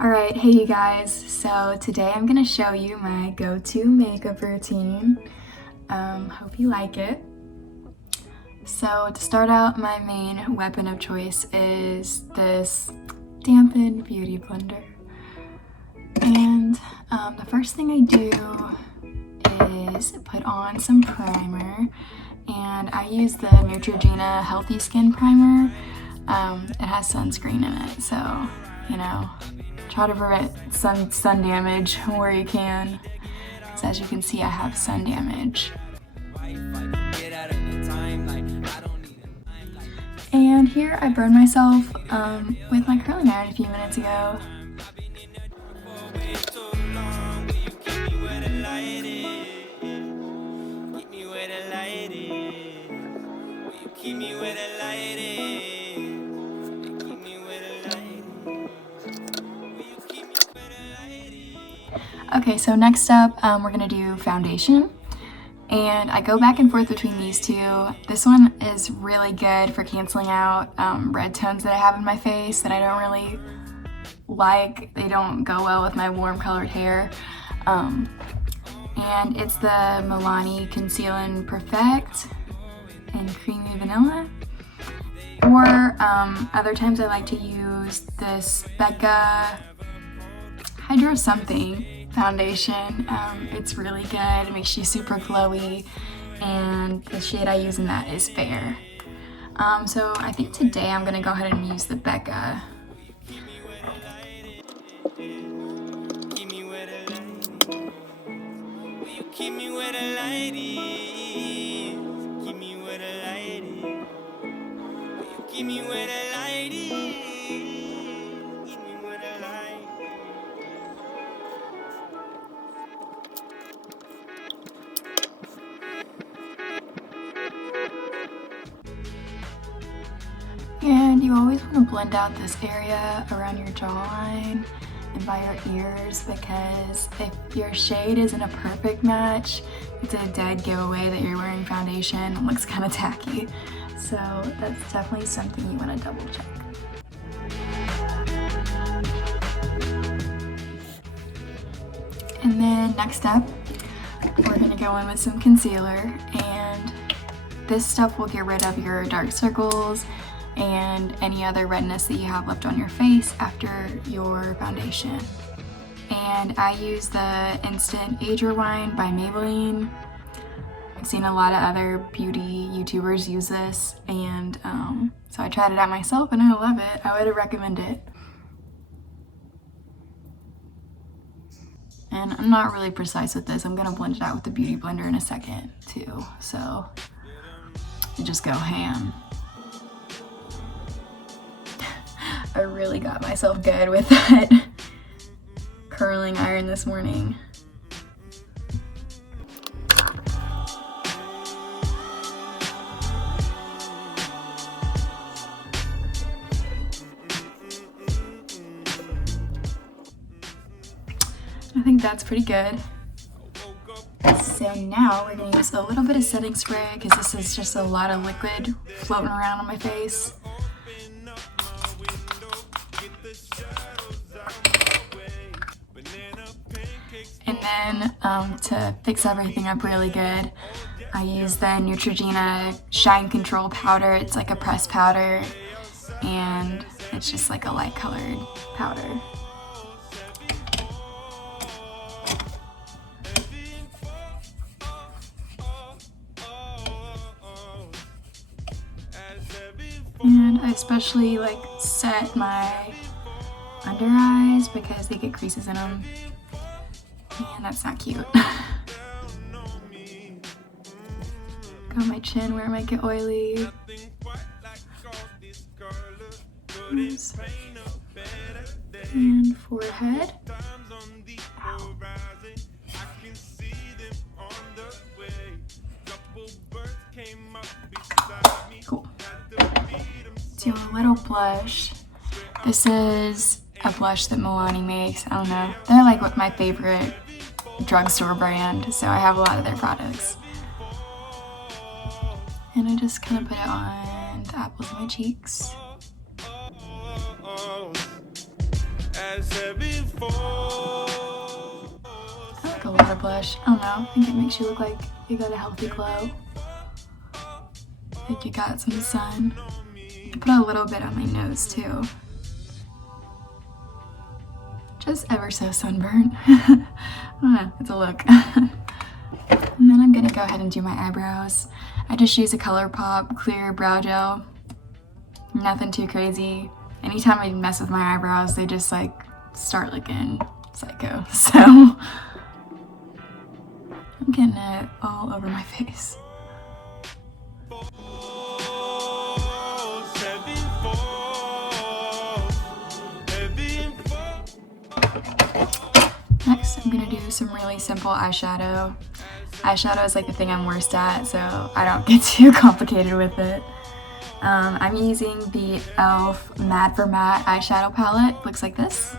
Alright, hey you guys. So today I'm gonna show you my go-to makeup routine. Hope you like it. So to start out, my main weapon of choice is this dampened beauty blender. And the first thing I do is put on some primer, and I use the Neutrogena Healthy Skin Primer. It has sunscreen in it, so, you know, try to prevent sun damage where you can, because as you can see, I have sun damage. And here I burned myself with my curling iron a few minutes ago. Okay, so next up, we're gonna do foundation. And I go back and forth between these two. This one is really good for canceling out red tones that I have in my face that I don't really like. They don't go well with my warm colored hair. And it's the Milani Conceal and Perfect in Creamy Vanilla. Or other times I like to use this Becca Hydro Something foundation. It's really good. It makes you super glowy, and the shade I use in that is Fair. So I think today I'm gonna go ahead and use the Becca. And you always want to blend out this area around your jawline and by your ears, because if your shade isn't a perfect match, it's a dead giveaway that you're wearing foundation. It looks kind of tacky. So that's definitely something you want to double check. And then next up, we're going to go in with some concealer, and this stuff will get rid of your dark circles and any other redness that you have left on your face after your foundation. And I use the Instant Age Rewind by Maybelline. I've seen a lot of other beauty YouTubers use this, and so I tried it out myself and I love it. I would recommend it. And I'm not really precise with this. I'm gonna blend it out with the Beauty Blender in a second too, so you just go ham. I really got myself good with that curling iron this morning. I think that's pretty good. So now we're gonna use a little bit of setting spray, because this is just a lot of liquid floating around on my face. And then to fix everything up really good, I use the Neutrogena Shine Control powder. It's like a pressed powder, and it's just like a light colored powder. And I especially like set my under eyes because they get creases in them, and that's not cute. Got my chin where it might get oily. And forehead. Ow. Cool. Do a little blush. This is a blush that Milani makes. I don't know. They're like what my favorite drugstore brand, so I have a lot of their products. And I just kind of put it on the apples of my cheeks. I like a lot of blush. I don't know. I think it makes you look like you got a healthy glow. Like you got some sun. I put a little bit on my nose too. Just ever so sunburned. I don't know, it's a look. And then I'm gonna go ahead and do my eyebrows. I just use a ColourPop clear brow gel. Nothing too crazy. Anytime I mess with my eyebrows, they just like start looking psycho. So I'm getting it all over my face. Next, I'm gonna do some really simple eyeshadow. Eyeshadow is like the thing I'm worst at, so I don't get too complicated with it. I'm using the e.l.f. Matte for Matte eyeshadow palette. Looks like this.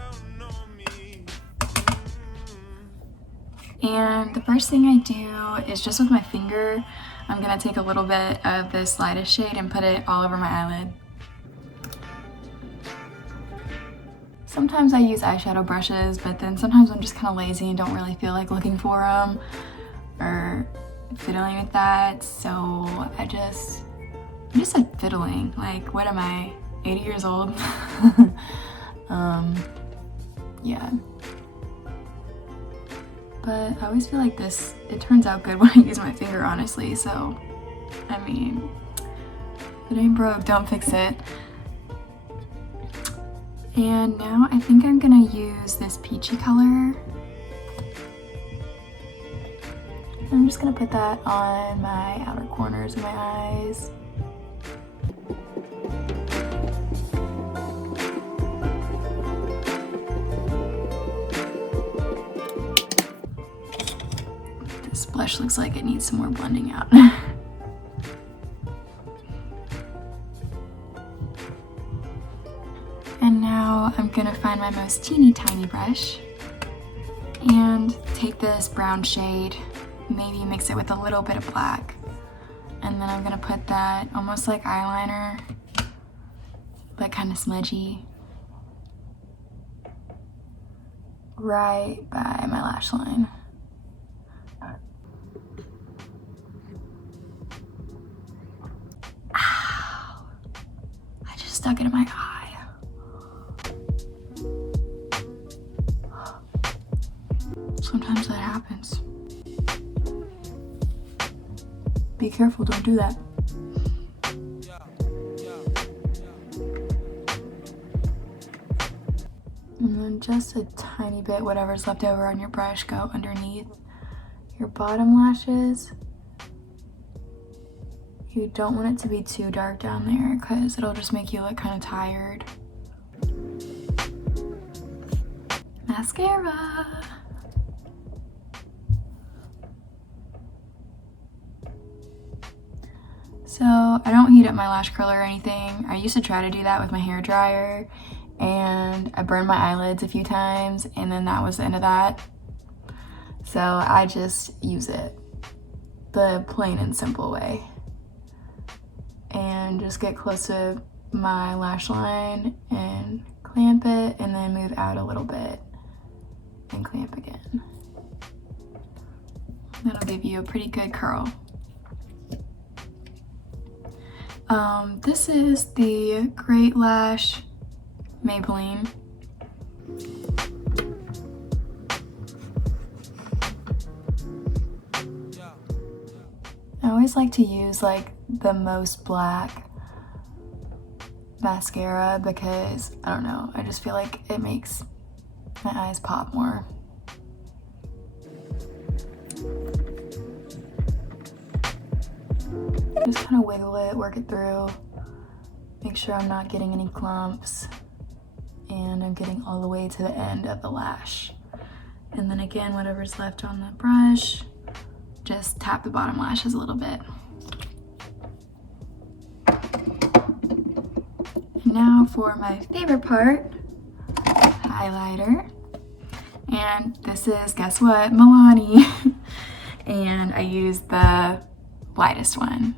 And the first thing I do is just with my finger, I'm gonna take a little bit of this lightest shade and put it all over my eyelid. Sometimes I use eyeshadow brushes, but then sometimes I'm just kind of lazy and don't really feel like looking for them or fiddling with that. So I'm just like fiddling. Like, what am I, 80 years old? Yeah. But I always feel like this, it turns out good when I use my finger, honestly. So, I mean, if it ain't broke, don't fix it. And now I think I'm gonna use this peachy color. I'm just gonna put that on my outer corners of my eyes. This blush looks like it needs some more blending out. And now I'm gonna find my most teeny tiny brush and take this brown shade, maybe mix it with a little bit of black. And then I'm gonna put that almost like eyeliner, but kind of smudgy, right by my lash line. Ow! I just stuck it in my eye. Sometimes that happens. Be careful, don't do that. And then just a tiny bit, whatever's left over on your brush, go underneath your bottom lashes. You don't want it to be too dark down there because it'll just make you look kind of tired. Mascara. So I don't heat up my lash curler or anything. I used to try to do that with my hair dryer and I burned my eyelids a few times and then that was the end of that. So I just use it the plain and simple way and just get close to my lash line and clamp it and then move out a little bit and clamp again. That'll give you a pretty good curl. This is the Great Lash Maybelline. I always like to use like the most black mascara because, I don't know, I just feel like it makes my eyes pop more. Just kind of wiggle it, work it through, make sure I'm not getting any clumps, and I'm getting all the way to the end of the lash. And then again, whatever's left on the brush, just tap the bottom lashes a little bit. And now for my favorite part, highlighter. And this is, guess what, Milani. And I use the lightest one.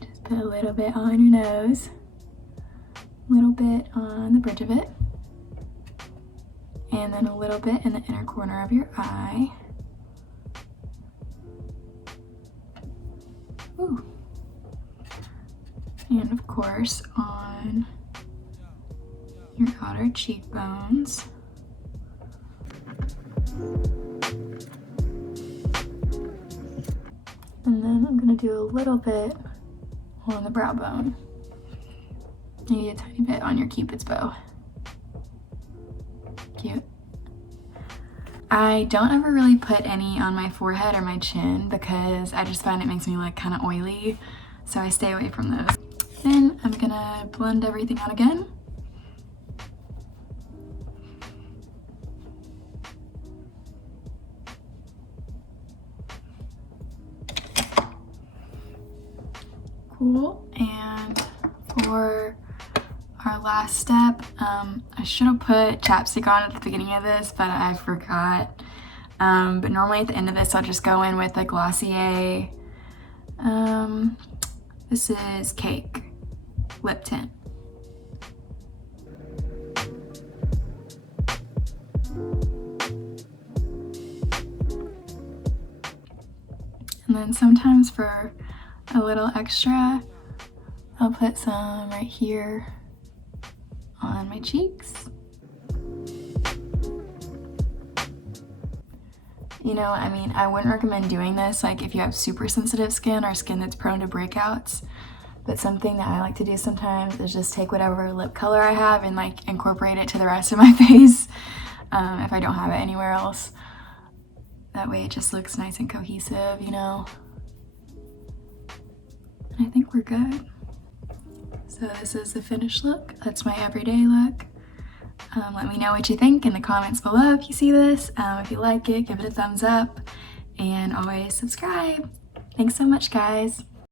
Just put a little bit on your nose. a little bit on the bridge of it, and then a little bit in the inner corner of your eye. Ooh. And of course on your outer cheekbones. And then I'm gonna do a little bit on the brow bone. Maybe a tiny bit on your Cupid's bow. Cute. I don't ever really put any on my forehead or my chin because I just find it makes me look kind of oily, so I stay away from those. Then I'm gonna blend everything out again. Cool. And for our last step, I should have put chapstick on at the beginning of this, but I forgot. But normally at the end of this, I'll just go in with a Glossier. This is Cake lip tint. And then sometimes for a little extra, I'll put some right here on my cheeks. You know, I mean, I wouldn't recommend doing this like if you have super sensitive skin or skin that's prone to breakouts, but something that I like to do sometimes is just take whatever lip color I have and like incorporate it to the rest of my face if I don't have it anywhere else. That way it just looks nice and cohesive, you know. And I think we're good. So this is the finished look. That's my everyday look. Let me know what you think in the comments below if you see this. If you like it, give it a thumbs up, and always subscribe. Thanks so much, guys.